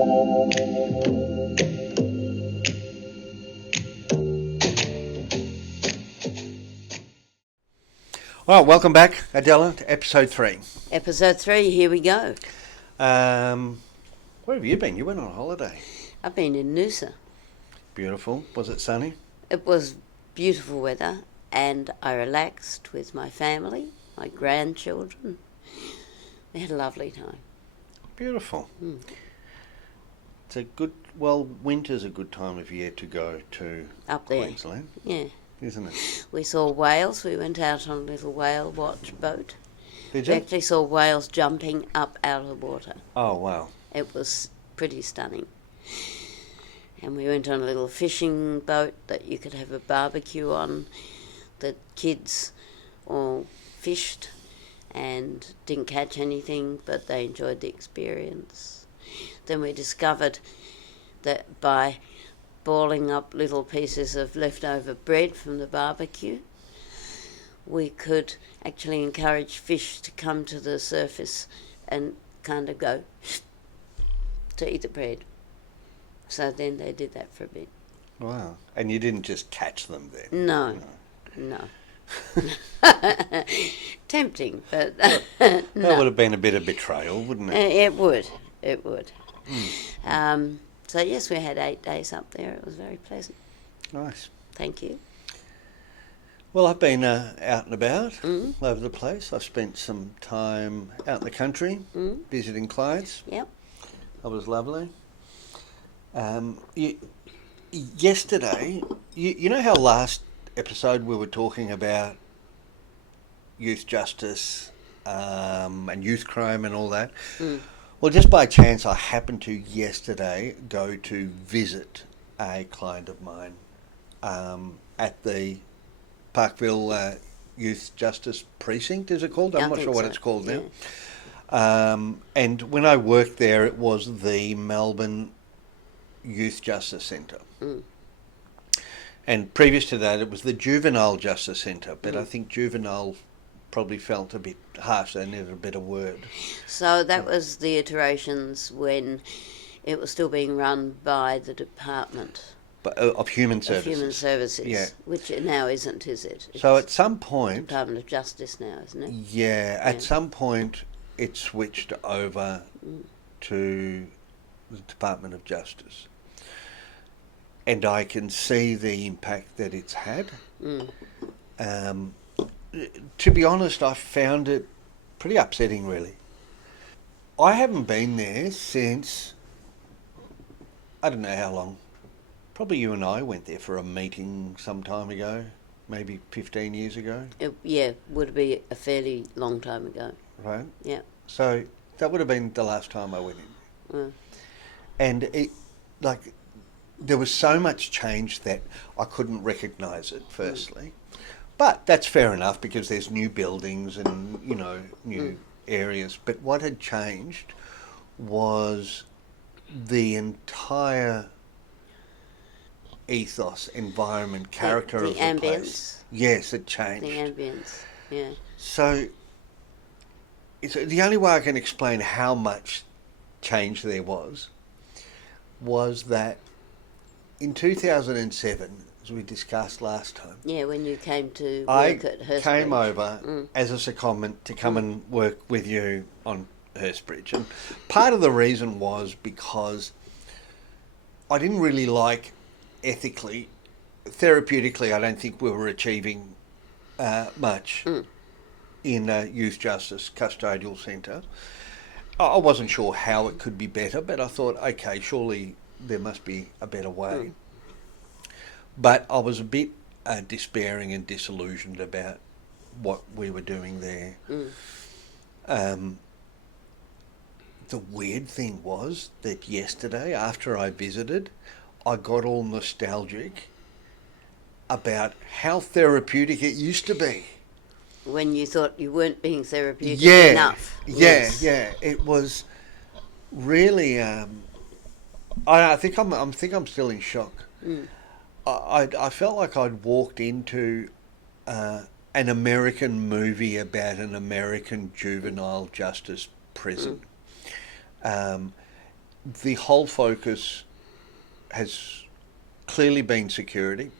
Well, welcome back, Adela, to episode 3. Episode 3, here we go. Where have you been? You went on holiday. I've been in Noosa. Beautiful. Was it sunny? It was beautiful weather, and I relaxed with my family, my grandchildren. We had a lovely time. Beautiful. Mm. It's a good, well, winter's a good time of year to go to Up there. Queensland, Yeah. isn't it? We saw whales. We went out on a little whale watch boat. Did We you? actually saw whales jumping up out of the water. Oh, wow. It was pretty stunning. And we went on a little fishing boat that you could have a barbecue on. The kids all fished and didn't catch anything, but they enjoyed the experience. Then we discovered that by balling up little pieces of leftover bread from the barbecue, we could actually encourage fish to come to the surface and kind of go to eat the bread. So then they did that for a bit. Wow. And you didn't just catch them then? No. Tempting, but That no. would have been a bit of betrayal, wouldn't it? It would. So yes, we had 8 days up there. It was very pleasant. Nice. Thank you. Well, I've been out and about all over the place. I've spent some time out in the country visiting clients. Yep. That was lovely. Yesterday, you know how last episode we were talking about youth justice and youth crime and all that? Well, just by chance, I happened to yesterday go to visit a client of mine at the Parkville Youth Justice Precinct, is it called? I'm not sure what it's called now. And when I worked there, it was the Melbourne Youth Justice Centre. And previous to that, it was the Juvenile Justice Centre, but I think juvenile probably felt a bit harsh. They needed a better word. So that was the iterations when it was still being run by the Department But, of Human Services. of Human Services, Yeah. which it now isn't, is it? So It's at some point... Department of Justice now, isn't it? Yeah, at some point it switched over to the Department of Justice. And I can see the impact that it's had. To be honest, I found it pretty upsetting, really. I haven't been there since, I don't know how long. Probably you and I went there for a meeting some time ago, maybe 15 years ago. It would be a fairly long time ago. Right? Yeah. So that would have been the last time I went in. And it, like, there was so much change that I couldn't recognise it, firstly. But that's fair enough because there's new buildings and, you know, new areas. But what had changed was the entire ethos, environment, character of the ambience. place. Yes, it changed. The ambience, yeah. So the only way I can explain how much change there was that in 2007, as we discussed last time, Yeah, when you came to I work at Hurstbridge. came over as a secondment to come and work with you on Hurstbridge. And part of the reason was because I didn't really like ethically, therapeutically, I don't think we were achieving much in Youth Justice Custodial Centre. I wasn't sure how it could be better, but I thought, okay, surely there must be a better way. But I was a bit despairing and disillusioned about what we were doing there. The weird thing was that yesterday, after I visited, I got all nostalgic about how therapeutic it used to be. When you thought you weren't being therapeutic enough. Yeah. It was really. I think I'm still in shock. I felt like I'd walked into an American movie about an American juvenile justice prison. the whole focus has clearly been security.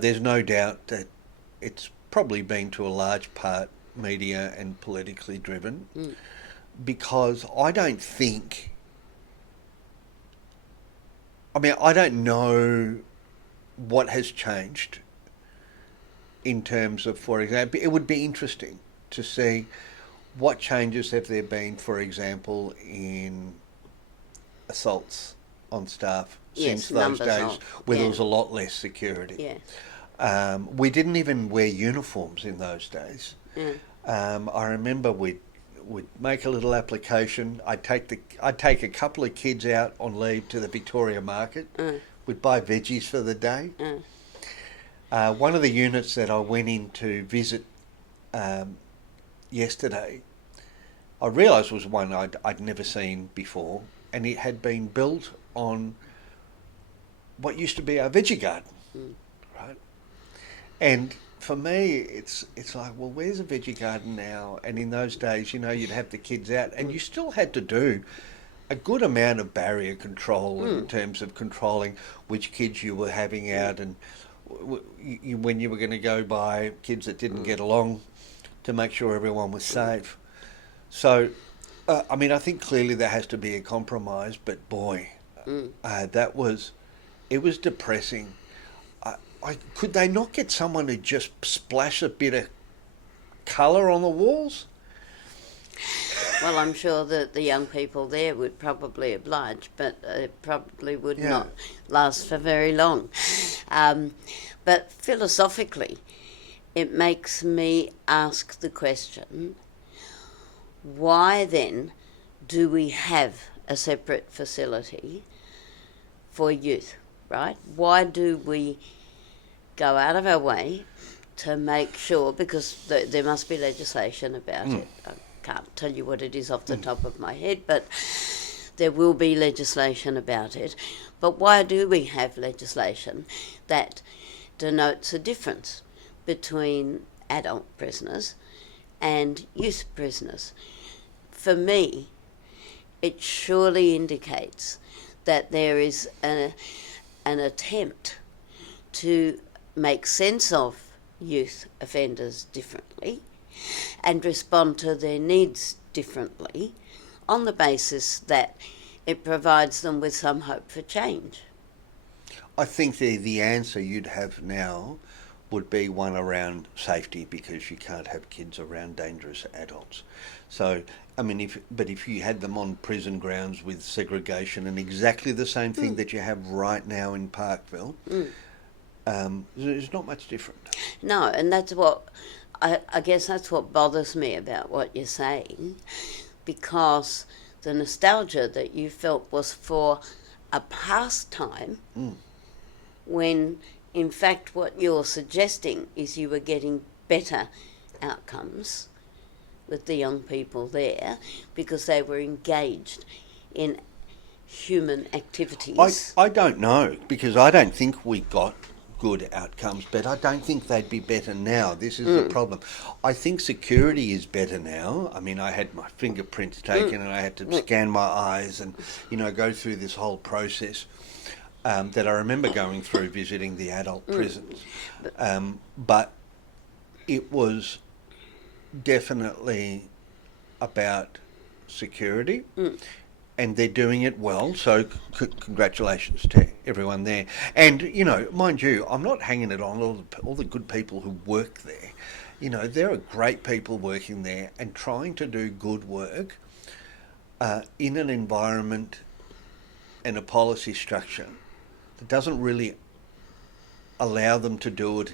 There's no doubt that it's probably been to a large part media and politically driven, because I don't know what has changed in terms of, for example, it would be interesting to see what changes have there been, for example, in assaults on staff since those days where there was a lot less security. Yeah. We didn't even wear uniforms in those days. I remember we'd make a little application. I'd take a couple of kids out on leave to the Victoria Market. We'd buy veggies for the day. One of the units that I went in to visit yesterday, I realised was one I'd never seen before, and it had been built on what used to be our veggie garden, right? And for me, it's like, well, where's a veggie garden now? And in those days, you know, you'd have the kids out, and you still had to do a good amount of barrier control in terms of controlling which kids you were having out, and when you were going to go by kids that didn't get along, to make sure everyone was safe. So, I mean, I think clearly there has to be a compromise, but boy, it was depressing. Could they not get someone to just splash a bit of colour on the walls? Well, I'm sure that the young people there would probably oblige, but it probably would not last for very long. But philosophically, it makes me ask the question, why then do we have a separate facility for youth, right? Why do we go out of our way to make sure, because there must be legislation about it. I can't tell you what it is off the top of my head, but there will be legislation about it. But why do we have legislation that denotes a difference between adult prisoners and youth prisoners? For me, it surely indicates that there is an attempt to make sense of youth offenders differently and respond to their needs differently on the basis that it provides them with some hope for change. I think the answer you'd have now would be one around safety, because you can't have kids around dangerous adults. So, I mean, if you had them on prison grounds with segregation and exactly the same thing that you have right now in Parkville, there's not much different. No, and that's what, I guess that's what bothers me about what you're saying, because the nostalgia that you felt was for a past time when, in fact, what you're suggesting is you were getting better outcomes with the young people there because they were engaged in human activities. I don't know, because I don't think we got good outcomes, but I don't think they'd be better now. This is the problem. I think security is better now. I mean, I had my fingerprints taken and I had to scan my eyes and, you know, go through this whole process that I remember going through visiting the adult prisons. But it was definitely about security. And they're doing it well, so congratulations to everyone there. And, you know, mind you, I'm not hanging it on all the good people who work there. You know, there are great people working there and trying to do good work in an environment and a policy structure that doesn't really allow them to do it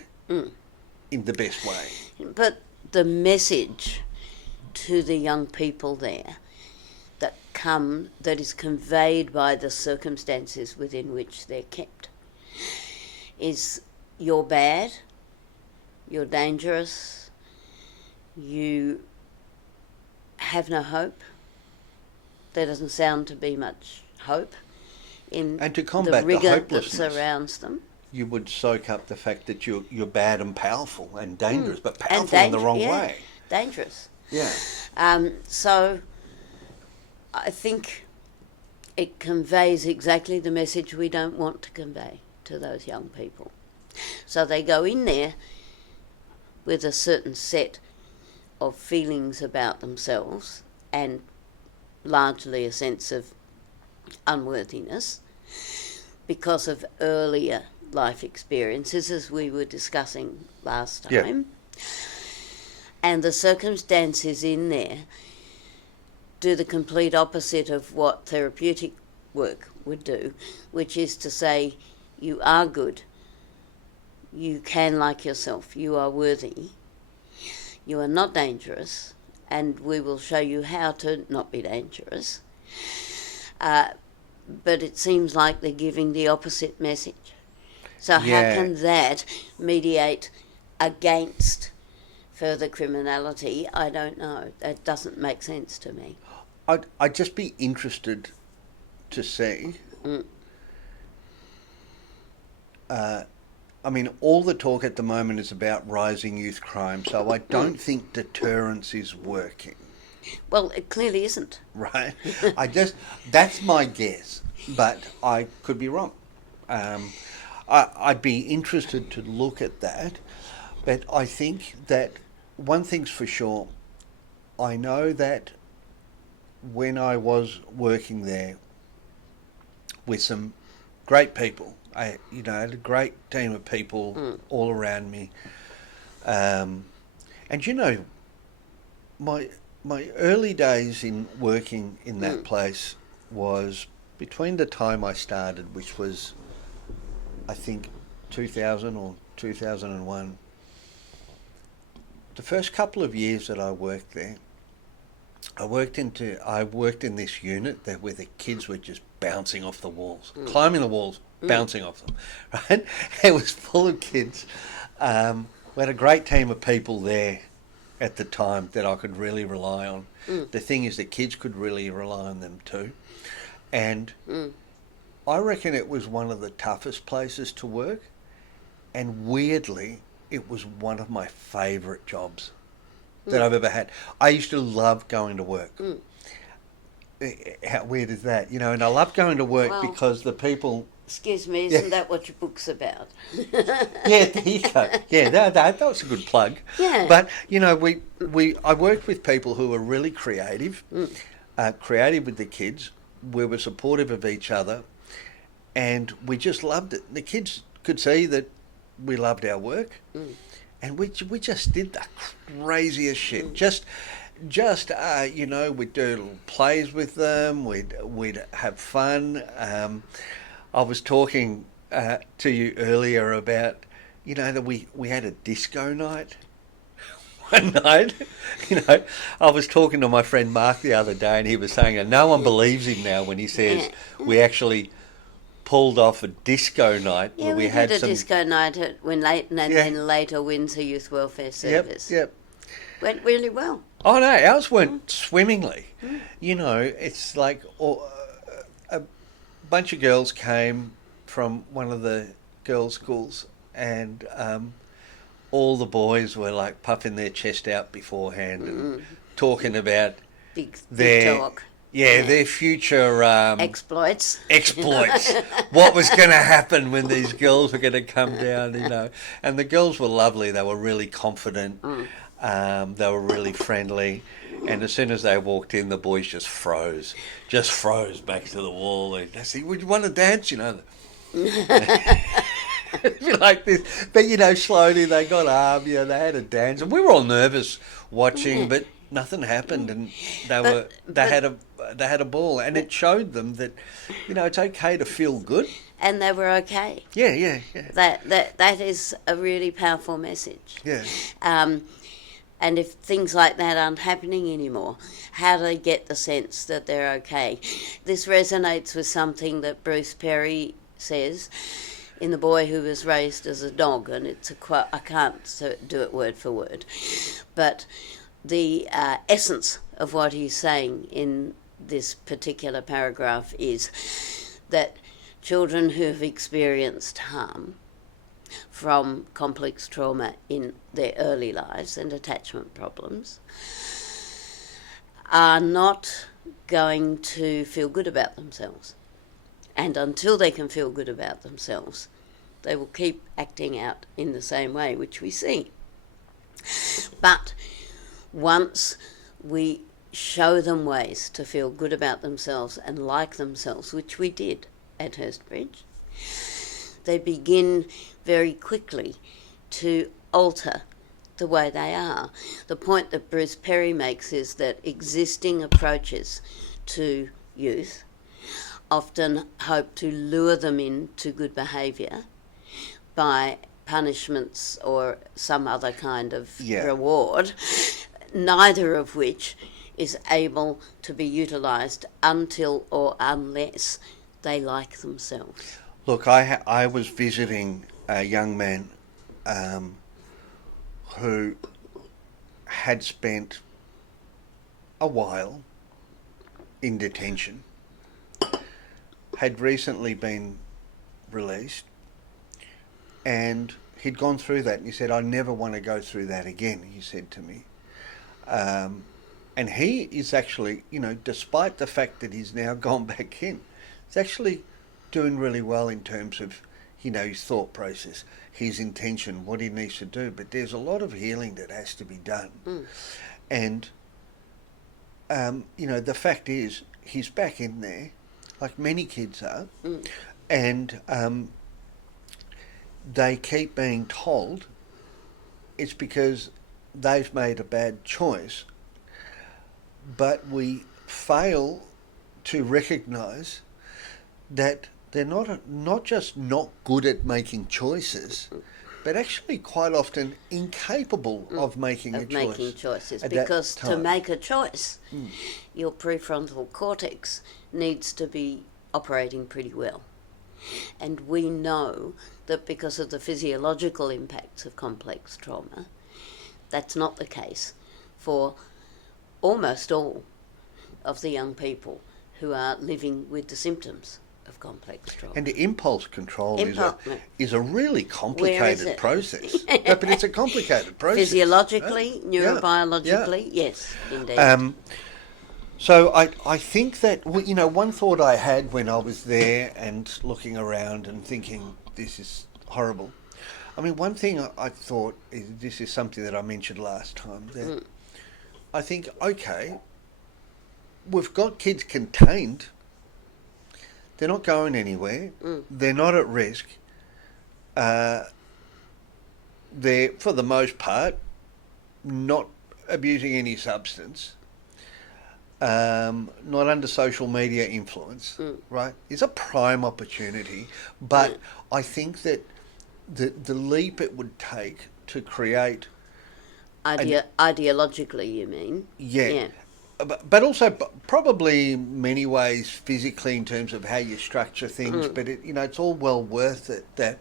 in the best way. But the message to the young people there that is conveyed by the circumstances within which they're kept is, you're bad, you're dangerous, you have no hope. There doesn't sound to be much hope in and to combat the rigour the that surrounds them. You would soak up the fact that you're bad and powerful and dangerous, but powerful in the wrong way. Dangerous. Yeah. So I think it conveys exactly the message we don't want to convey to those young people. So they go in there with a certain set of feelings about themselves and largely a sense of unworthiness because of earlier life experiences, as we were discussing last time. Yeah. And the circumstances in there do the complete opposite of what therapeutic work would do, which is to say, you are good, you can like yourself, you are worthy, you are not dangerous, and we will show you how to not be dangerous. But it seems like they're giving the opposite message. So how can that mediate against further criminality? I don't know. That doesn't make sense to me. I'd just be interested to see. I mean, all the talk at the moment is about rising youth crime, so I don't think deterrence is working. Well, it clearly isn't. Right. That's my guess, but I could be wrong. I'd be interested to look at that, but I think that one thing's for sure, I know that when I was working there with some great people, I had a great team of people all around me, and my early days in working in that place was between the time I started, which was I think 2000 or 2001. The first couple of years that I worked there, I worked in this unit where the kids were just bouncing off the walls, climbing the walls, bouncing off them, right? It was full of kids. We had a great team of people there at the time that I could really rely on. The thing is that kids could really rely on them too. And I reckon it was one of the toughest places to work. And weirdly, it was one of my favourite jobs that I've ever had. I used to love going to work. How weird is that? And I love going to work because the people... Excuse me, isn't that what your book's about? Yeah, there you go. Yeah, that was a good plug. Yeah. But, I worked with people who were really creative, creative with the kids. We were supportive of each other, and we just loved it. The kids could see that we loved our work, and we just did the craziest shit. We'd do little plays with them. We'd have fun. I was talking to you earlier about, that we had a disco night one night. I was talking to my friend Mark the other day, and he was saying that no one believes him now when he says we actually pulled off a disco night. Yeah, we had a disco night at then later Windsor Youth Welfare Service. Yep. Went really well. Oh no, ours went swimmingly. It's like a bunch of girls came from one of the girls' schools, and all the boys were like puffing their chest out beforehand and talking about big talk. Yeah, their future exploits. What was going to happen when these girls were going to come down, And the girls were lovely. They were really confident. They were really friendly. And as soon as they walked in, the boys just froze back to the wall. And they said, "Would you want to dance?" Like this. But, slowly they got up, they had a dance. And we were all nervous watching, but nothing happened. And they had a ball. And it showed them that, it's okay to feel good. And they were okay. Yeah. That is a really powerful message. Yeah. And if things like that aren't happening anymore, how do they get the sense that they're okay? This resonates with something that Bruce Perry says in The Boy Who Was Raised as a Dog, and it's a quote. I can't do it word for word, but the essence of what he's saying in this particular paragraph is that children who have experienced harm from complex trauma in their early lives and attachment problems are not going to feel good about themselves. And until they can feel good about themselves, they will keep acting out in the same way, which we see. But once we show them ways to feel good about themselves and like themselves, which we did at Hurstbridge, they begin very quickly to alter the way they are. The point that Bruce Perry makes is that existing approaches to youth often hope to lure them into good behaviour by punishments or some other kind of reward, neither of which is able to be utilised until or unless they like themselves. Look, I was visiting a young man who had spent a while in detention, had recently been released, and he'd gone through that, and he said, I never want to go through that again, he said to me. And he is actually, despite the fact that he's now gone back in, he's actually doing really well in terms of, his thought process, his intention, what he needs to do. But there's a lot of healing that has to be done. And, the fact is, he's back in there, like many kids are, and they keep being told it's because they've made a bad choice, but we fail to recognise that they're not just not good at making choices, but actually quite often incapable of making a choice. Making choices, because to make a choice, your prefrontal cortex needs to be operating pretty well. And we know that because of the physiological impacts of complex trauma, that's not the case for almost all of the young people who are living with the symptoms of complex trauma. And the impulse control is a really complicated process. No, but it's a complicated process. Physiologically, neurobiologically, yes, indeed. So I think that, one thought I had when I was there and looking around and thinking, this is horrible. I mean, one thing I thought, this is something that I mentioned last time, that I think, okay, we've got kids contained. They're not going anywhere. They're not at risk. They're, for the most part, not abusing any substance. Not under social media influence, right? Is a prime opportunity. But I think that the leap it would take to create... Ideologically, you mean? Yeah. But also probably many ways physically in terms of how you structure things. But, it's all well worth it that,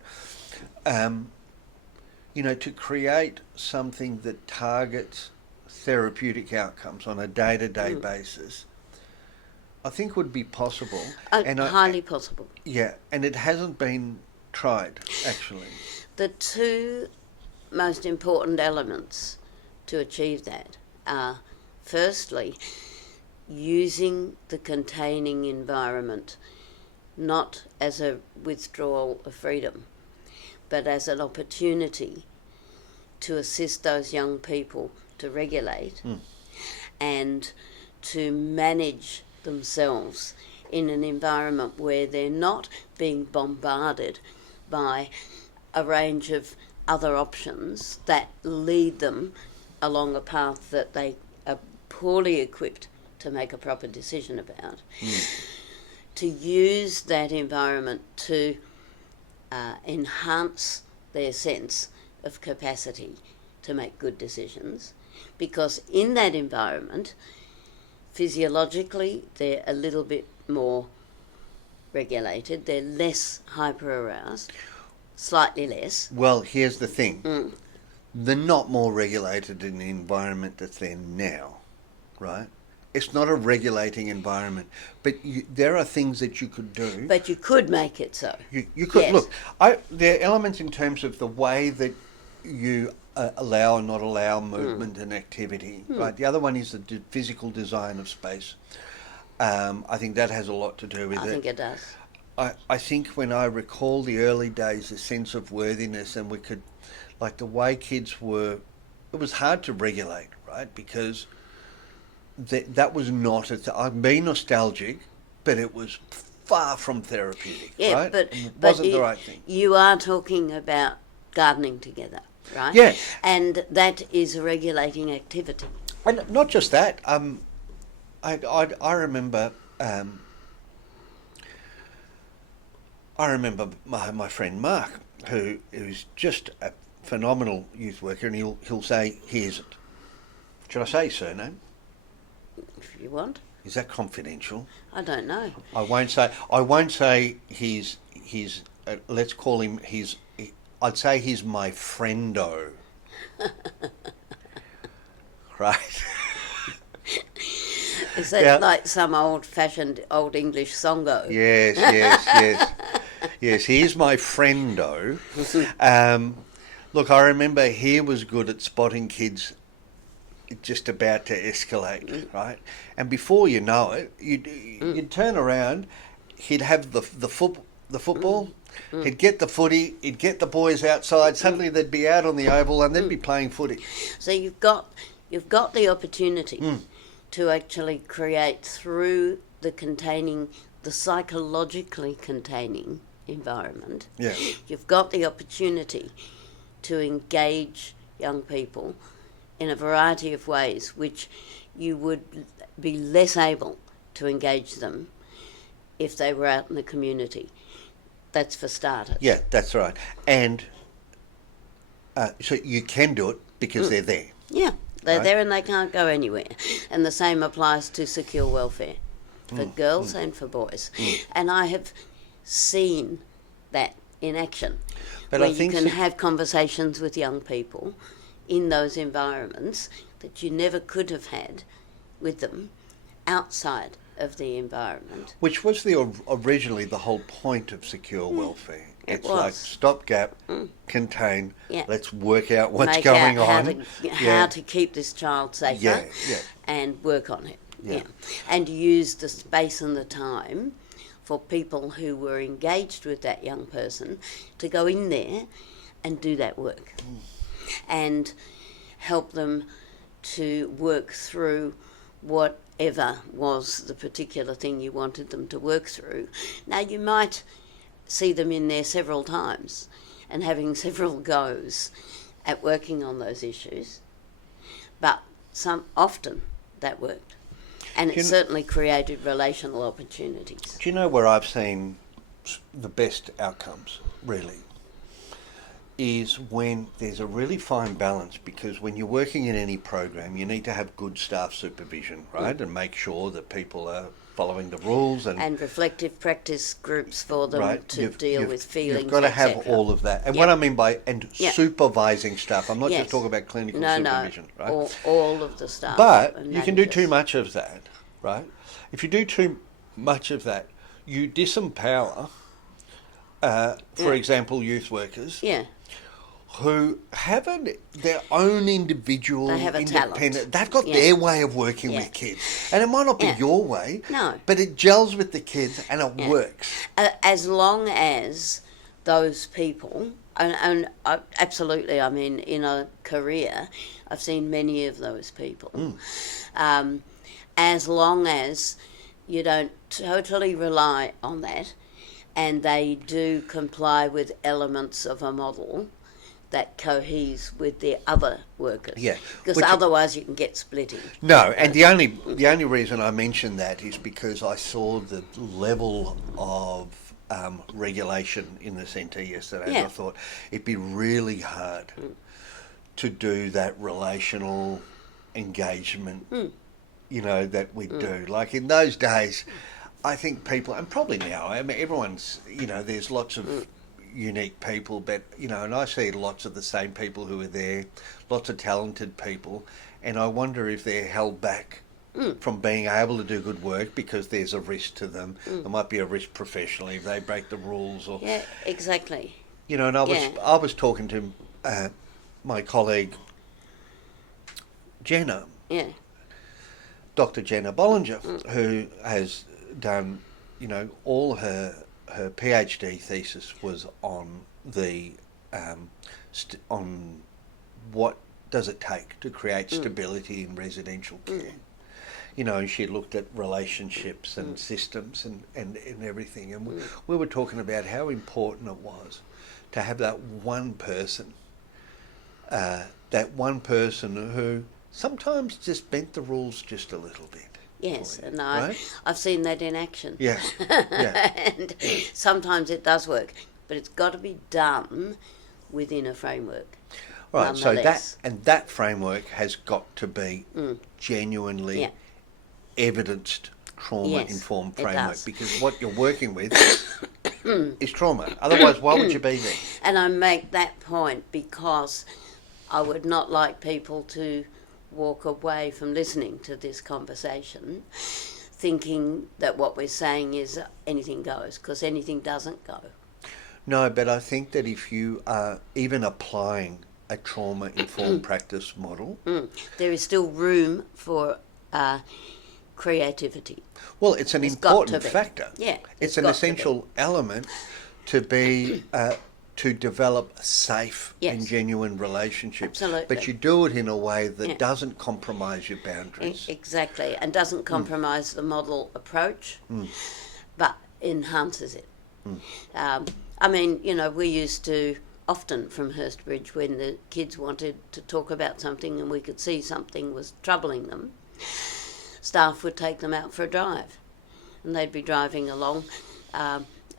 to create something that targets therapeutic outcomes on a day-to-day basis, I think would be possible. Highly possible. Yeah, and it hasn't been tried, actually. The two most important elements to achieve that are, firstly, using the containing environment not as a withdrawal of freedom, but as an opportunity to assist those young people to regulate and to manage themselves in an environment where they're not being bombarded by a range of other options that lead them along a path that they are poorly equipped to make a proper decision about. To use that environment to enhance their sense of capacity to make good decisions, because in that environment, physiologically, they're a little bit more regulated, they're less hyper-aroused, slightly less. Well, here's the thing. They're not more regulated in the environment that they're now, right? It's not a regulating environment, but there are things that you could do. But you could make it so. You could. Yes. Look, there are elements in terms of the way that you allow or not allow movement and activity, right? The other one is the physical design of space. I think that has a lot to do with it. I think it does. I think when I recall the early days, the sense of worthiness, and we could, like the way kids were, it was hard to regulate, right? Because that was not I'm being nostalgic, but it was far from therapeutic, right? But it but wasn't the right thing. You are talking about gardening together, right? Yeah. And that is a regulating activity. And not just that. I remember. I remember my friend Mark, who's just a phenomenal youth worker, and he'll say he isn't. Should I say his surname? If you want. Is that confidential? I don't know. I won't say he's. Let's call him his. I'd say he's my friendo. Right. Is that like some old-fashioned Old English songo? Yes, he's my friendo. Look, I remember he was good at spotting kids just about to escalate, right? And before you know it, you'd turn around, he'd have the football, he'd get the footy, he'd get the boys outside, suddenly they'd be out on the oval and they'd be playing footy. So you've got the opportunity to actually create through the psychologically containing environment. Yeah. You've got the opportunity to engage young people in a variety of ways which you would be less able to engage them if they were out in the community. That's for starters. Yeah, that's right. And so you can do it because they're there. Yeah, they're Right. there and they can't go anywhere. And the same applies to secure welfare for girls and for boys. And I have seen that in action, But where I think you can have conversations with young people in those environments that you never could have had with them outside of the environment. Which was originally the whole point of secure welfare. It It's was. like stopgap, contain, Yeah. let's work out what's Make going out on. how to keep this child safer Yeah. and work on it. Yeah. And use the space and the time for people who were engaged with that young person to go in there and do that work and help them to work through whatever was the particular thing you wanted them to work through. Now, you might see them in there several times and having several goes at working on those issues, but often that worked. And it certainly created relational opportunities. Do you know where I've seen the best outcomes, really? Is when there's a really fine balance, because when you're working in any program, you need to have good staff supervision, right? And make sure that people are following the rules and reflective practice groups for them right, to deal with feelings. You've got to have etc. all of that. And what I mean by Yeah. supervising staff, I'm not Yes. just talking about clinical No, supervision, right? all of the staff. But and you can do managers. too much of that, right? If you do too much of that, you disempower, for example, youth workers Yeah. who have their own individual, They have a independent. talent. They've got Yeah. their way of working Yeah. with kids, and it might not be Yeah. your way. No. But it gels with the kids, and it works. As long as those people, and absolutely, I mean, in a career, I've seen many of those people. As long as you don't totally rely on that, and they do comply with elements of a model that coheres with the other workers. Yeah, Because which- otherwise you can get splitting. No, and the only reason I mention that is because I saw the level of regulation in the centre yesterday, and Yeah. I thought it'd be really hard to do that relational engagement, that we do. Like in those days, I think people, and probably now, I mean, everyone's, there's lots of unique people, but, and I see lots of the same people who are there, lots of talented people, and I wonder if they're held back from being able to do good work because there's a risk to them. There might be a risk professionally if they break the rules, or Yeah, exactly. and I was talking to my colleague Jenna. Yeah. Dr. Jenna Bollinger, who has done, all her PhD thesis was on the on what does it take to create stability in residential care. She looked at relationships and systems and everything, and we were talking about how important it was to have that one person who sometimes just bent the rules just a little bit. Yes, and right? I've seen that in action. Yeah, yeah. And sometimes it does work, but it's got to be done within a framework. Right, so that framework has got to be genuinely evidenced trauma-informed framework, because what you're working with is trauma. Otherwise, why would you be there? And I make that point because I would not like people to walk away from listening to this conversation thinking that what we're saying is anything goes, because anything doesn't go. No, but I think that if you are even applying a trauma-informed practice model, there is still room for creativity. Well, it's an important factor. Yeah, it's an essential element to be to develop safe and genuine relationships. Absolutely. But you do it in a way that doesn't compromise your boundaries. Exactly, and doesn't compromise the model approach, but enhances it. We used to often from Hurstbridge, when the kids wanted to talk about something and we could see something was troubling them, staff would take them out for a drive, and they'd be driving along.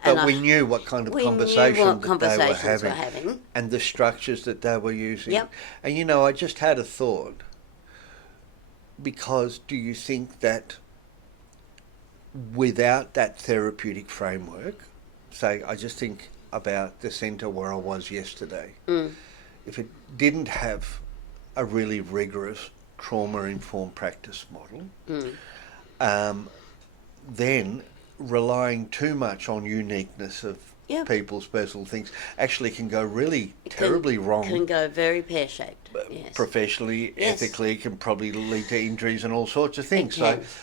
But we knew what kind of conversations they were having and the structures that they were using. Yep. And I just had a thought, because do you think that without that therapeutic framework, say, I just think about the centre where I was yesterday, if it didn't have a really rigorous trauma-informed practice model, then relying too much on uniqueness of people's personal things actually can go really terribly wrong. Can go very pear-shaped. Yes. Professionally, ethically, can probably lead to injuries and all sorts of things.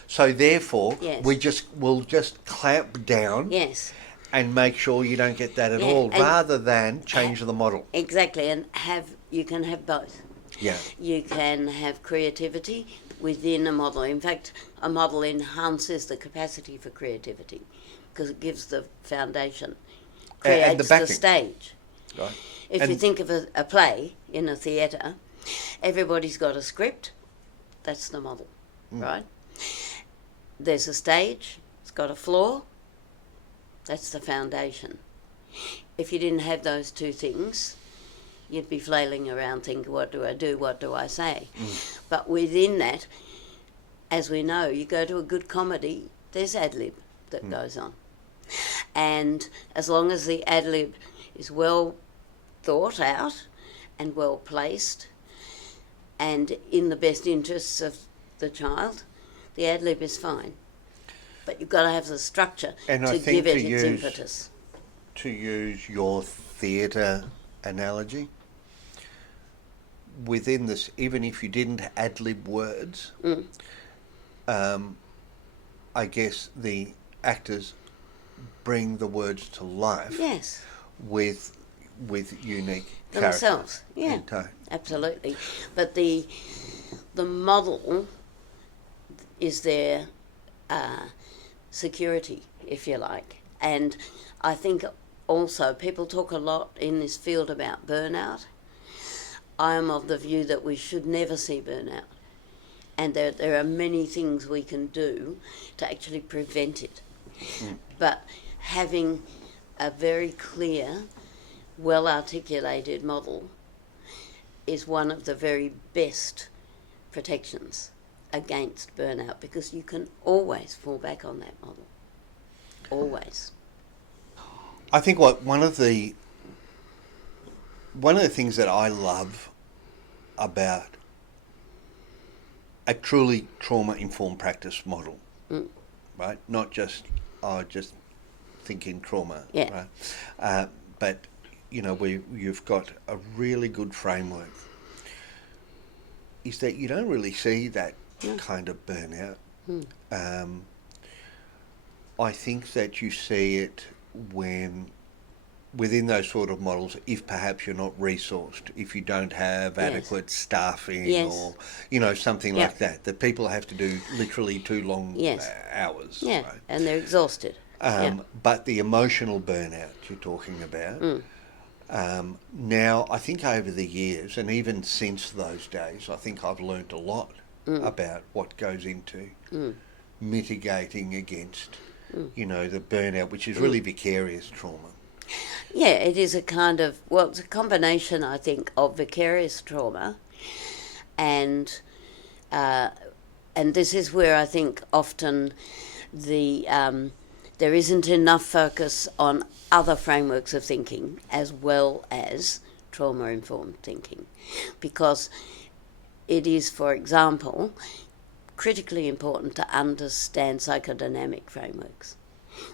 So therefore, we'll just clamp down. Yes. And make sure you don't get that at all, rather than change the model. Exactly, and you can have both. Yeah. You can have creativity within a model. In fact, a model enhances the capacity for creativity because it gives the foundation, creates the stage. Right. If you think of a play in a theatre, everybody's got a script. That's the model, right? There's a stage. It's got a floor. That's the foundation. If you didn't have those two things, you'd be flailing around thinking, what do I do, what do I say? But within that, as we know, you go to a good comedy, there's ad-lib that goes on. And as long as the ad-lib is well thought out and well placed and in the best interests of the child, the ad-lib is fine. But you've got to have the structure to give it its impetus. To use your theatre analogy, within this, even if you didn't ad-lib words, I guess the actors bring the words to life. Yes. With unique themselves. Yeah. Absolutely. But the model is their security, if you like. And I think also people talk a lot in this field about burnout. I am of the view that we should never see burnout. And there are many things we can do to actually prevent it. But having a very clear, well-articulated model is one of the very best protections against burnout, because you can always fall back on that model. Always. I think one of the things that I love about a truly trauma-informed practice model, right? Not just thinking trauma, right? But you've got a really good framework. Is that you don't really see that kind of burnout I think that you see it when within those sort of models, if perhaps you're not resourced, if you don't have Yes. adequate staffing Yes. or, something Yep. like that people have to do literally too long Yes. hours. Yeah, Right? and they're exhausted. Yeah. But the emotional burnout you're talking about, now I think over the years, and even since those days, I think I've learnt a lot about what goes into mitigating against, the burnout, which is really vicarious trauma. Yeah, it is a kind of, well, it's a combination, I think, of vicarious trauma and this is where I think often there isn't enough focus on other frameworks of thinking as well as trauma-informed thinking, because it is, for example, critically important to understand psychodynamic frameworks,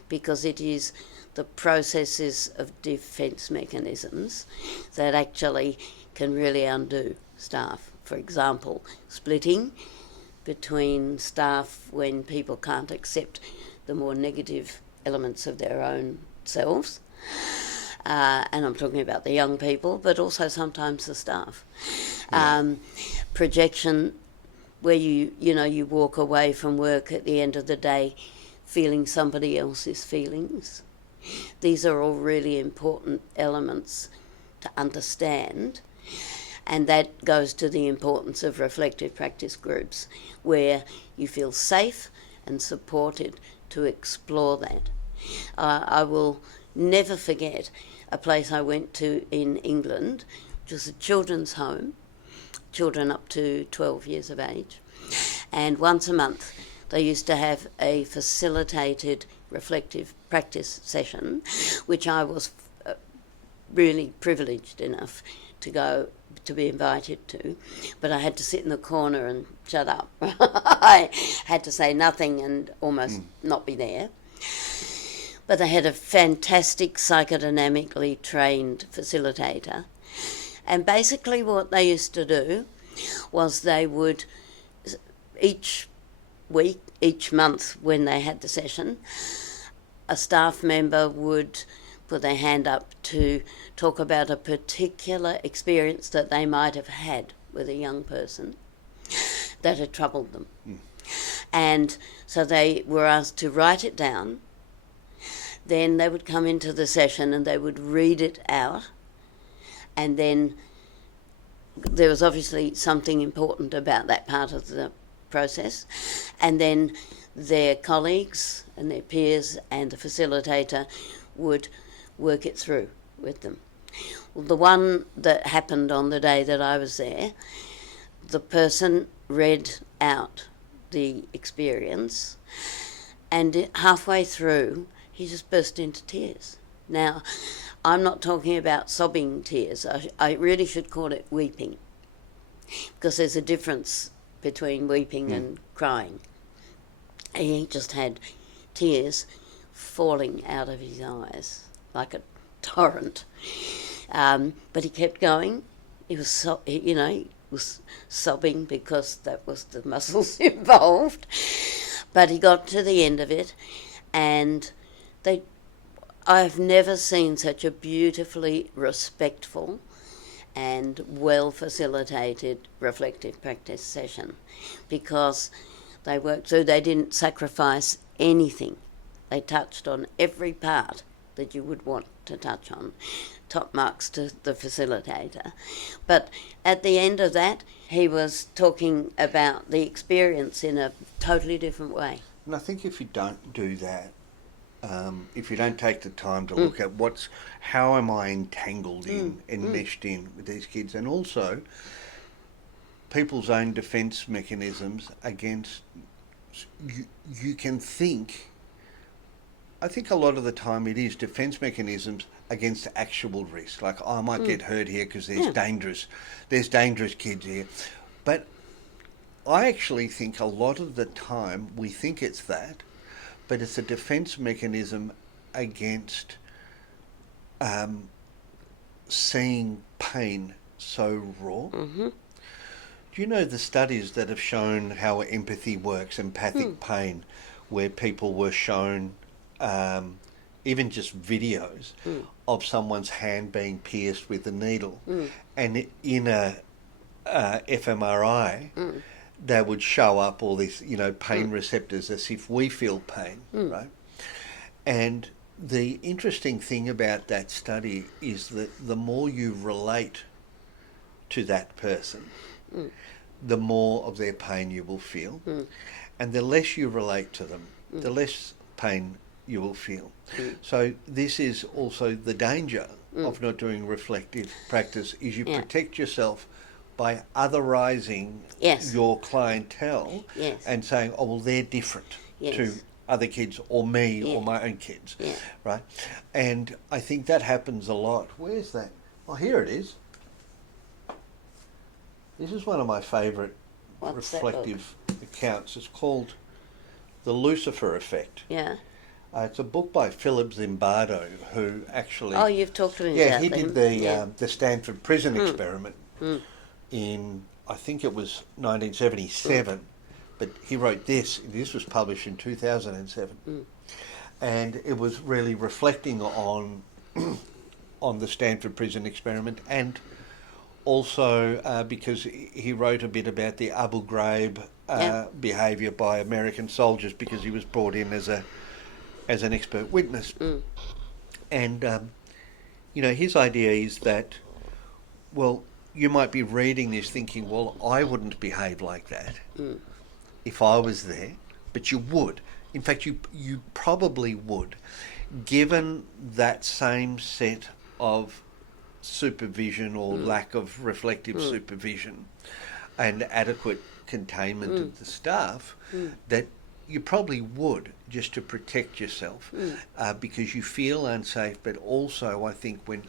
because it is the processes of defence mechanisms that actually can really undo staff. For example, splitting between staff when people can't accept the more negative elements of their own selves. And I'm talking about the young people, but also sometimes the staff. Projection, where you walk away from work at the end of the day feeling somebody else's feelings. These are all really important elements to understand, and that goes to the importance of reflective practice groups where you feel safe and supported to explore that. I will never forget a place I went to in England, which was a children's home, children up to 12 years of age, and once a month they used to have a facilitated reflective practice session, which I was really privileged enough to go to be invited to, but I had to sit in the corner and shut up. I had to say nothing and almost not be there. But they had a fantastic psychodynamically trained facilitator, and basically what they used to do was they would, each week, each month when they had the session, a staff member would put their hand up to talk about a particular experience that they might have had with a young person that had troubled them. And so they were asked to write it down. Then they would come into the session and they would read it out, and then there was obviously something important about that part of the process, and then their colleagues and their peers and the facilitator would work it through with them. Well, the one that happened on the day that I was there, the person read out the experience, and halfway through he just burst into tears. Now, I'm not talking about sobbing tears. I really should call it weeping, because there's a difference between weeping and crying. He just had tears falling out of his eyes like a torrent. But he kept going. He was, he was sobbing because that was the muscles involved. But he got to the end of it, and I've never seen such a beautifully respectful and well facilitated reflective practice session, because they worked through, they didn't sacrifice anything. They touched on every part that you would want to touch on. Top marks to the facilitator. But at the end of that, he was talking about the experience in a totally different way. And I think if you don't do that, if you don't take the time to look at how am I entangled in, enmeshed in with these kids, and also people's own defence mechanisms against, you can think, I think a lot of the time it is defence mechanisms against actual risk. Like, I might get hurt here because there's dangerous kids here. But I actually think a lot of the time we think it's that, but it's a defence mechanism against seeing pain so raw. Do you know the studies that have shown how empathy works, empathic pain, where people were shown even just videos of someone's hand being pierced with a needle, and in a fMRI, they would show up all these, pain receptors as if we feel pain, right? And the interesting thing about that study is that the more you relate to that person, the more of their pain you will feel. And the less you relate to them, the less pain you will feel. So this is also the danger of not doing reflective practice, is you protect yourself by otherizing your clientele and saying, oh, well, they're different to other kids or me or my own kids, right? And I think that happens a lot. Where's that? Oh, here it is. This is one of my favourite reflective accounts. It's called The Lucifer Effect. Yeah. It's a book by Philip Zimbardo, who actually... Oh, you've talked to me about he them. did the Stanford prison experiment in, I think it was 1977, but he wrote this. This was published in 2007. And it was really reflecting on the Stanford prison experiment, and also because he wrote a bit about the Abu Ghraib behaviour by American soldiers, because he was brought in as an expert witness. And, his idea is that, well, you might be reading this thinking, well, I wouldn't behave like that if I was there, but you would. In fact, you probably would, given that same set of supervision or lack of reflective supervision and adequate containment of the staff, that you probably would, just to protect yourself, because you feel unsafe. But also, I think when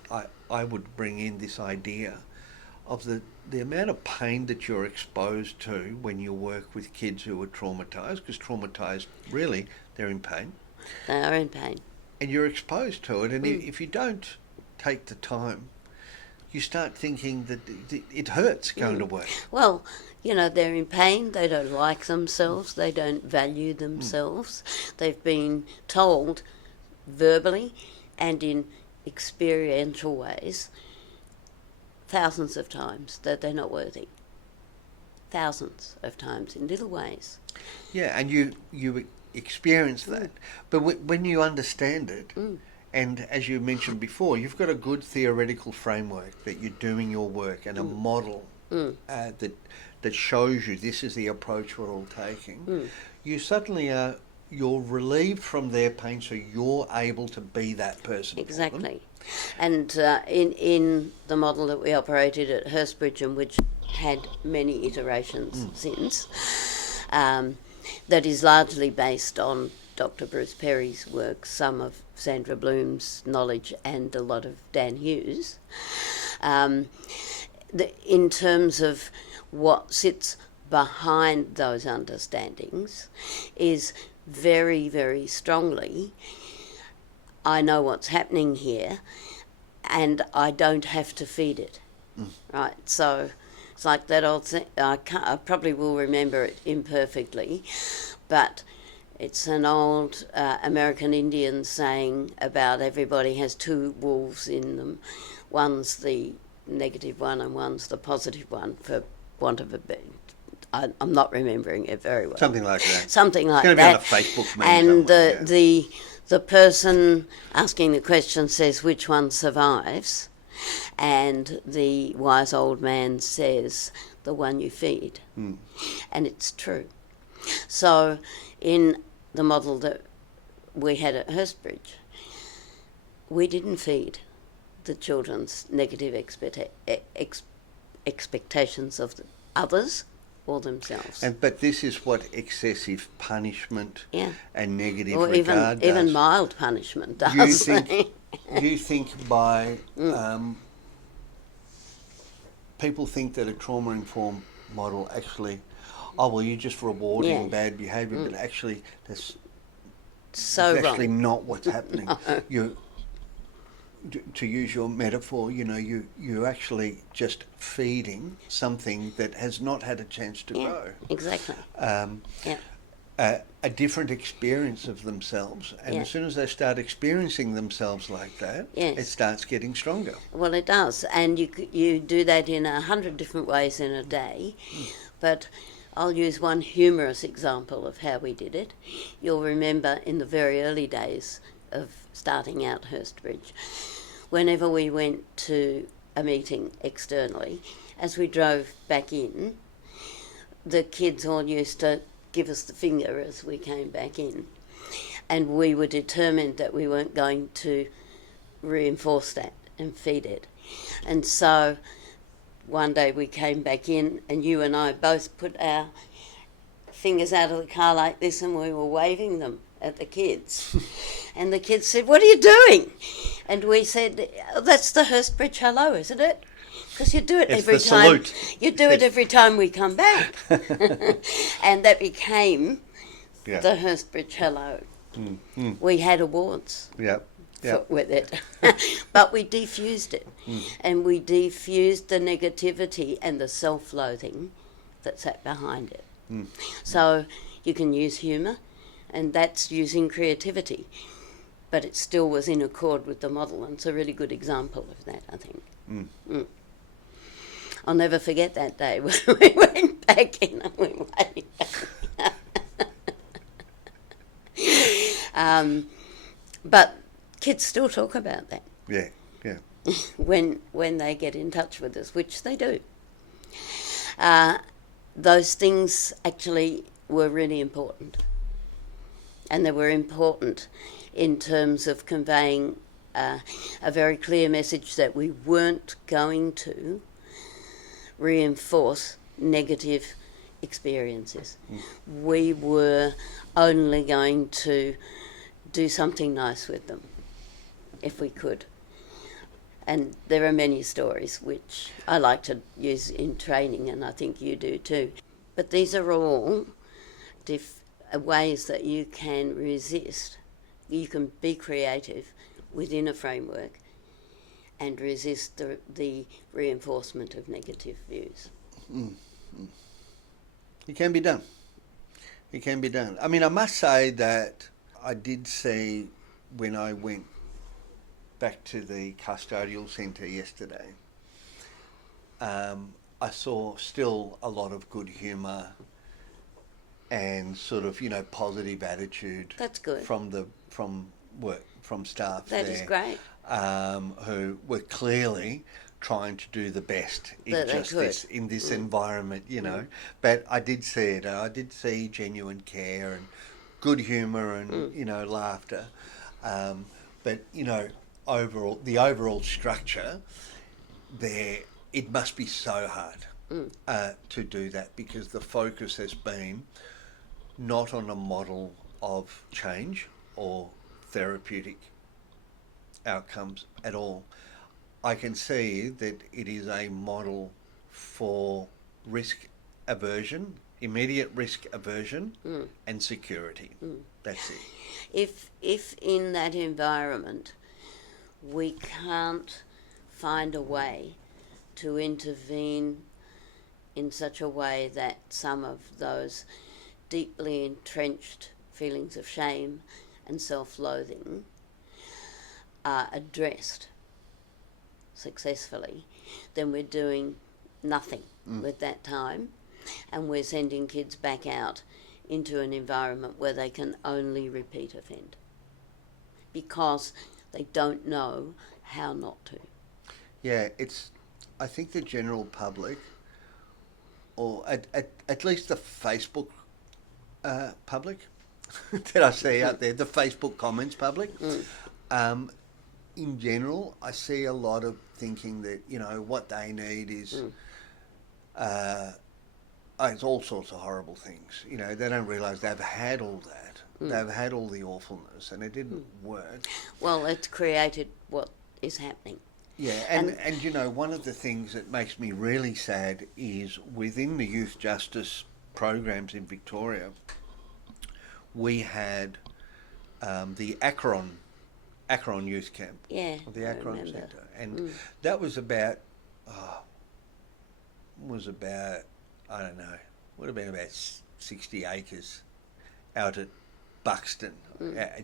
I would bring in this idea of the amount of pain that you're exposed to when you work with kids who are traumatised, because traumatised, really, they're in pain. They are in pain. And you're exposed to it, and if you don't take the time, you start thinking that it hurts going to work. Well, they're in pain, they don't like themselves, they don't value themselves. They've been told verbally and in experiential ways thousands of times that they're not worthy. Thousands of times in little ways. Yeah, and you experience that. But when you understand it, and as you mentioned before, you've got a good theoretical framework that you're doing your work, and a model that shows you this is the approach we're all taking, you suddenly you're relieved from their pain, so you're able to be that person. Exactly. And in the model that we operated at Hurstbridge, and which had many iterations since, that is largely based on Dr. Bruce Perry's work, some of Sandra Bloom's knowledge, and a lot of Dan Hughes. In terms of what sits behind those understandings is very, very strongly, I know what's happening here and I don't have to feed it. Right? So it's like that old thing, I probably will remember it imperfectly, but it's an old American Indian saying about everybody has two wolves in them. One's the negative one and one's the positive one, for want of a bit. I'm not remembering it very well. Something like that. Something like it's that. It's going to be on a Facebook meme and somewhere, the person asking the question says, which one survives? And the wise old man says, the one you feed. And it's true. So in the model that we had at Hurstbridge, we didn't feed the children's negative expectations of the others or themselves. But this is what excessive punishment and negative or regard does. Even mild punishment does. You think by... people think that a trauma-informed model actually... Oh, well, you're just rewarding bad behaviour, but actually that's so actually wrong. Not what's happening. No. to use your metaphor, you're actually just feeding something that has not had a chance to grow. Exactly. Yeah. A different experience of themselves, and as soon as they start experiencing themselves like that, it starts getting stronger. Well, it does, and you do that in 100 different ways in a day, but I'll use one humorous example of how we did it. You'll remember in the very early days of starting out Hurstbridge, whenever we went to a meeting externally, as we drove back in, the kids all used to give us the finger as we came back in. And we were determined that we weren't going to reinforce that and feed it. And so one day we came back in and you and I both put our fingers out of the car like this and we were waving them at the kids. And the kids said, "What are you doing?" And we said, "Oh, that's the Hurstbridge hello, isn't it? Because you do it every time. Salute. You do it every time we come back." And that became the Hurstbridge hello. We had awards with it. But we defused it. And we defused the negativity and the self-loathing that sat behind it. So you can use humour, and that's using creativity. But it still was in accord with the model, and it's a really good example of that, I think. I'll never forget that day when we went back in and we waved. But kids still talk about that. Yeah. when they get in touch with us, which they do. Those things actually were really important. And they were important in terms of conveying a very clear message that we weren't going to reinforce negative experiences. We were only going to do something nice with them if we could. And there are many stories which I like to use in training, and I think you do too. But these are all ways that you can resist. You can be creative within a framework and resist the reinforcement of negative views. It can be done. It can be done. I mean, I must say that I did see when I went back to the custodial centre yesterday, I saw still a lot of good humour and sort of, positive attitude. That's good. From staff that there. Is great. Who were clearly trying to do the best in this environment, But I did see it. I did see genuine care and good humour and laughter. But overall, the overall structure there, it must be so hard to do that, because the focus has been not on a model of change or therapeutic outcomes at all. I can see that it is a model for risk aversion, immediate risk aversion, and security. That's it. If in that environment we can't find a way to intervene in such a way that some of those deeply entrenched feelings of shame and self-loathing are addressed successfully, then we're doing nothing with that time, and we're sending kids back out into an environment where they can only repeat offend because they don't know how not to. Yeah, I think the general public, or at least the Facebook public that I see out there, the Facebook comments public, in general, I see a lot of thinking that, what they need is it's all sorts of horrible things. They don't realise they've had all that. They've had all the awfulness, and it didn't work. Well, it's created what is happening. Yeah, and one of the things that makes me really sad is within the youth justice programs in Victoria, we had the Acheron Akron Youth Camp. Yeah, The I Akron remember. Centre. And that was about, I don't know, would have been about 60 acres out at Buxton,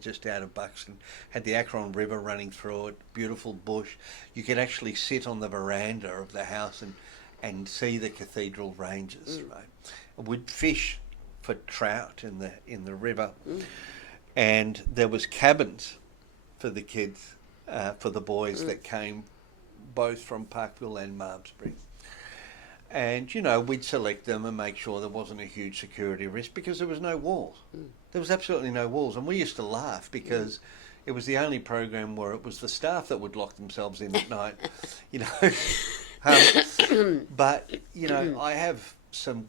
just out of Buxton. Had the Akron River running through it, beautiful bush. You could actually sit on the veranda of the house and see the cathedral ranges, right? We'd fish for trout in the river, and there was cabins for the kids, for the boys that came both from Parkville and Malmesbury. And, you know, we'd select them and make sure there wasn't a huge security risk because there was no walls. There was absolutely no walls. And we used to laugh because it was the only program where it was the staff that would lock themselves in at night, you know. But, you know, I have some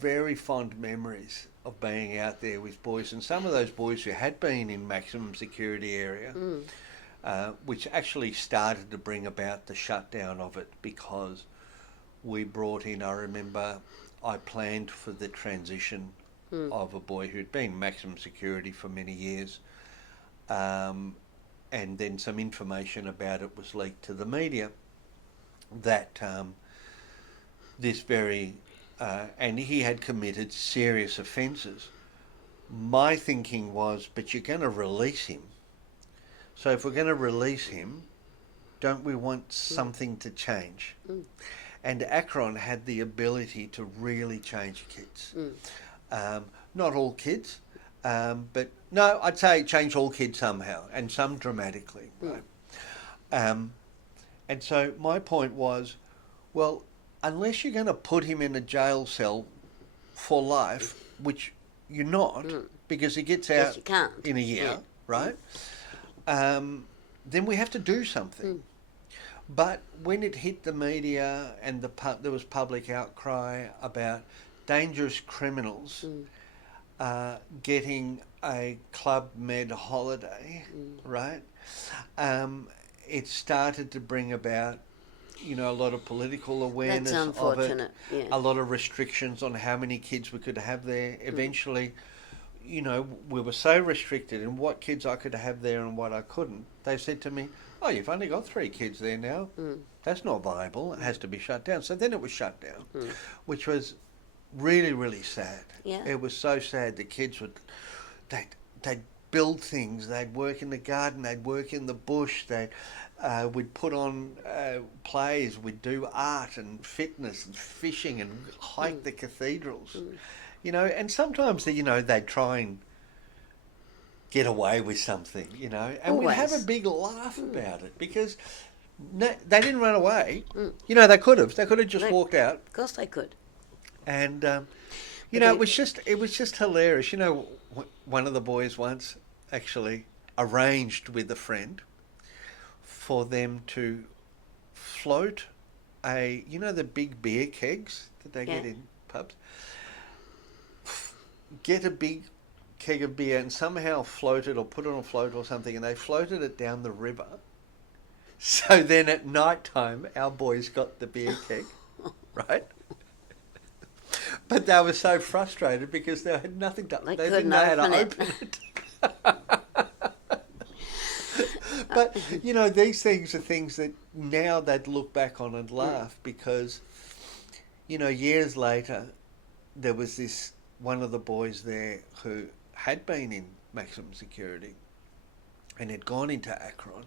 very fond memories of being out there with boys. And some of those boys who had been in maximum security area, which actually started to bring about the shutdown of it because we brought in, I remember, I planned for the transition of a boy who'd been maximum security for many years, and then some information about it was leaked to the media that this very, and he had committed serious offences. My thinking was, but you're going to release him. So if we're going to release him, don't we want something to change? And Akron had the ability to really change kids. Not all kids, but no, I'd say change all kids somehow, and some dramatically. Right? And so my point was, well, unless you're going to put him in a jail cell for life, which you're not, because he gets out in a year, right? Then we have to do something. But when it hit the media and there was public outcry about dangerous criminals getting a Club Med holiday, right? It started to bring about, you know, a lot of political awareness of it, a lot of restrictions on how many kids we could have there. Eventually, you know, we were so restricted in what kids I could have there and what I couldn't. They said to me, oh, you've only got 3 kids there now. That's not viable. It has to be shut down. So then it was shut down, which was really, really sad. Yeah. It was so sad. The kids would, they'd build things. They'd work in the garden. They'd work in the bush. We'd put on plays. We'd do art and fitness and fishing and hike the cathedrals. You know, and sometimes, you know, they'd try and get away with something, you know, and we'd have a big laugh about it because they didn't run away. You know, they could have just walked out. Of course they could. And you know, it was just hilarious. You know, one of the boys once actually arranged with a friend for them to float you know, the big beer kegs that they get in pubs. Get a big keg of beer and somehow float it or put it on a float or something, and they floated it down the river. So then at night time, our boys got the beer keg, right? But they were so frustrated because they had nothing to... They didn't know how to open it. But, you know, these things are things that now they'd look back on and laugh because, you know, years later, there was one of the boys there who had been in maximum security and had gone into Akron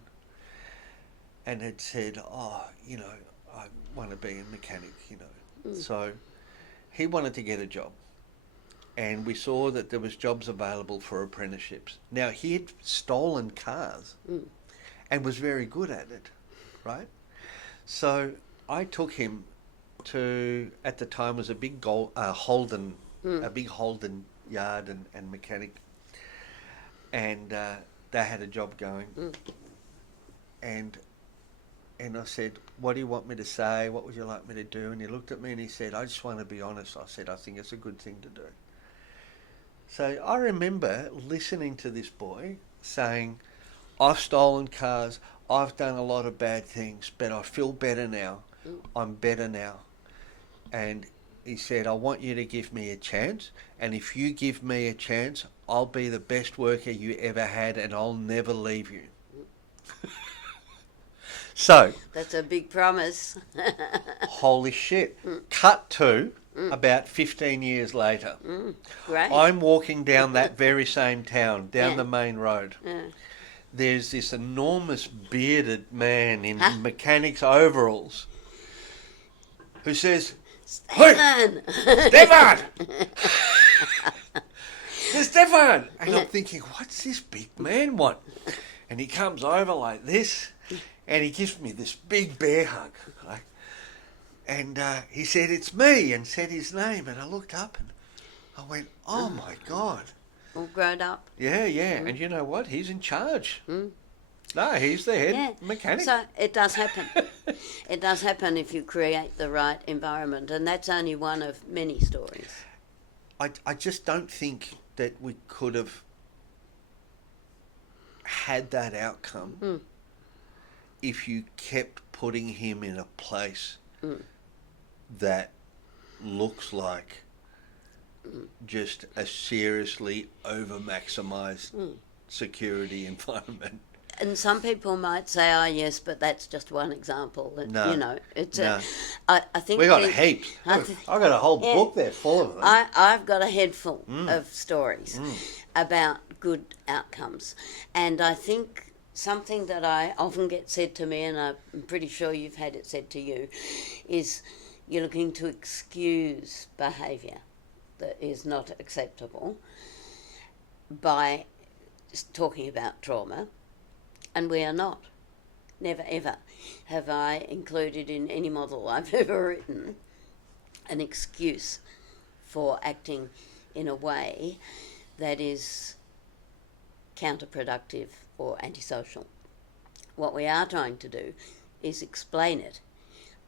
and had said, oh, you know, I want to be a mechanic, you know. So he wanted to get a job. And we saw that there was jobs available for apprenticeships. Now, he had stolen cars and was very good at it, right? So I took him to, at the time, was a big Holden, a big Holden yard and mechanic. And they had a job going. And I said, what do you want me to say? What would you like me to do? And he looked at me and he said, I just want to be honest. I said, I think it's a good thing to do. So I remember listening to this boy saying, I've stolen cars, I've done a lot of bad things, but I feel better now. I'm better now. And he said, I want you to give me a chance, and if you give me a chance, I'll be the best worker you ever had and I'll never leave you. So, That's a big promise. holy shit. Cut to about 15 years later. Great. I'm walking down that very same town, down Yeah. the main road. Yeah. There's this enormous bearded man in mechanic's overalls who says, "Hey, Stefan! Stefan! There's Stefan!" And I'm thinking, what's this big man want? And he comes over like this, and he gives me this big bear hug. And he said, "It's me," and said his name. And I looked up and I went, "Oh my God." All grown up. Yeah. And you know what? He's in charge. No, he's the head mechanic. So it does happen. It does happen if you create the right environment, and that's only one of many stories. I just don't think that we could have had that outcome if you kept putting him in a place that looks like just a seriously over-maximised security environment. And some people might say, "Oh, yes, but that's just one example." No, you know, it's no. I think We got heaps. I've got a whole book there full of them. I've got a head full of stories about good outcomes, and I think something that I often get said to me, and I'm pretty sure you've had it said to you, is you're looking to excuse behaviour that is not acceptable by talking about trauma. And we are not. Never ever have I included in any model I've ever written an excuse for acting in a way that is counterproductive or antisocial. What we are trying to do is explain it,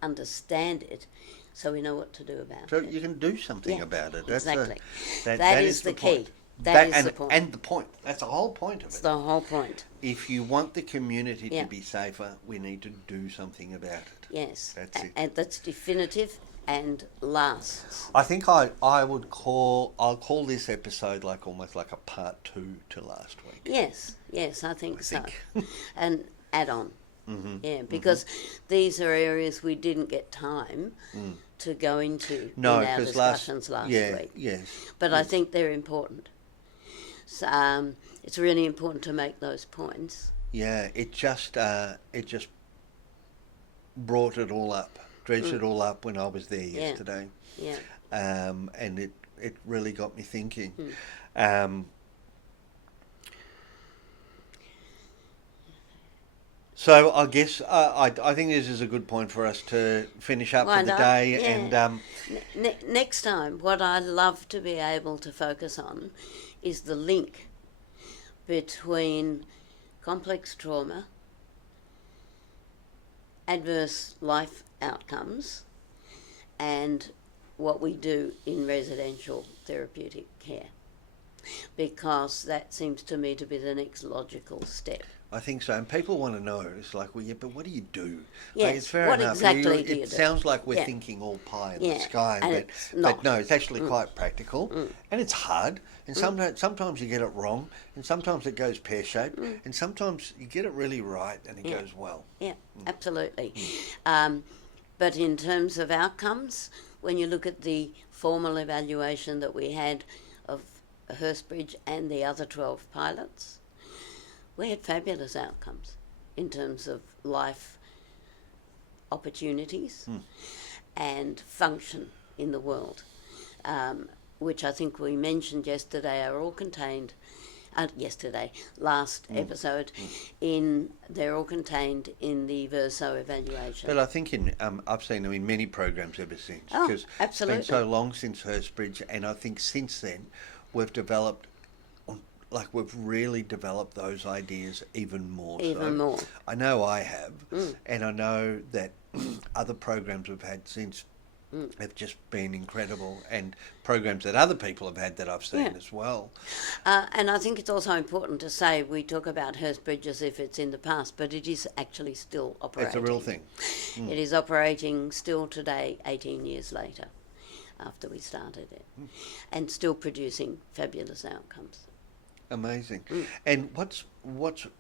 understand it, so we know what to do about it. So you can do something about it. That's exactly. That that is is the key. point. That is the point. And the point. That's the whole point of It's it. the whole point. If you want the community to be safer, we need to do something about it. Yes. That's it. And that's definitive and lasts. I think I'll call this episode like almost like a part 2 to last week. Yes, I think so. think. And add on. Yeah, because these are areas we didn't get time to go into in our discussions last week. Yes. But I think they're important. So, it's really important to make those points. Yeah, it just brought it all up, dredged it all up when I was there yesterday. Yeah. And it really got me thinking. So I guess I think this is a good point for us to finish up for the day. Yeah. And next time, what I love to be able to focus on is the link between complex trauma, adverse life outcomes, and what we do in residential therapeutic care, because that seems to me to be the next logical step. I think so, and people want to know. It's like, well, yeah, but what do you do? Yes, like, it's fair what enough. exactly do you do? It sounds like we're thinking all pie in the sky, but no, it's actually quite practical, and it's hard. And sometimes you get it wrong, and sometimes it goes pear-shaped, and sometimes you get it really right, and it goes well. Yeah, absolutely. But in terms of outcomes, when you look at the formal evaluation that we had of Hurstbridge and the other 12 pilots, we had fabulous outcomes in terms of life opportunities and function in the world, which I think we mentioned yesterday are all contained, last episode, they're all contained in the Verso evaluation. But I think I've seen them in many programs ever since. Oh, because absolutely. It's been so long since Hurstbridge, and I think since then we've developed, we've really developed those ideas even more. Even more. I know I have, and I know that other programs we've had since have just been incredible, and programs that other people have had that I've seen as well. And I think it's also important to say we talk about Hurstbridge as if it's in the past, but it is actually still operating. It's a real thing. It is operating still today, 18 years later, after we started it, and still producing fabulous outcomes. Amazing. And what's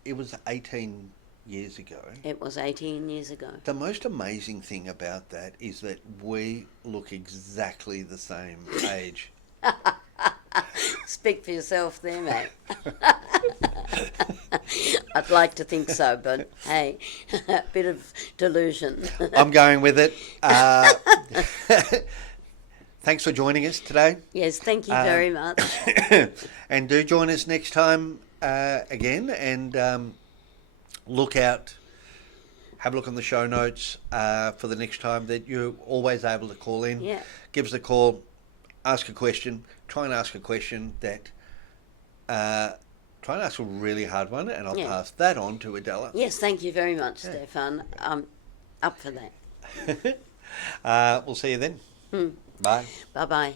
it was 18 years ago. It was 18 years ago. The most amazing thing about that is that we look exactly the same age. Speak for yourself there, mate. I'd like to think so, but hey, a bit of delusion. I'm going with it. Thanks for joining us today. Yes, thank you very much. And do join us next time again, and look out, have a look on the show notes for the next time that you're always able to call in. Yeah. Give us a call, ask a question, try and ask a question that, try and ask a really hard one, and I'll pass that on to Adela. Yes, thank you very much, Stefan. I'm up for that. We'll see you then. Bye. Bye-bye.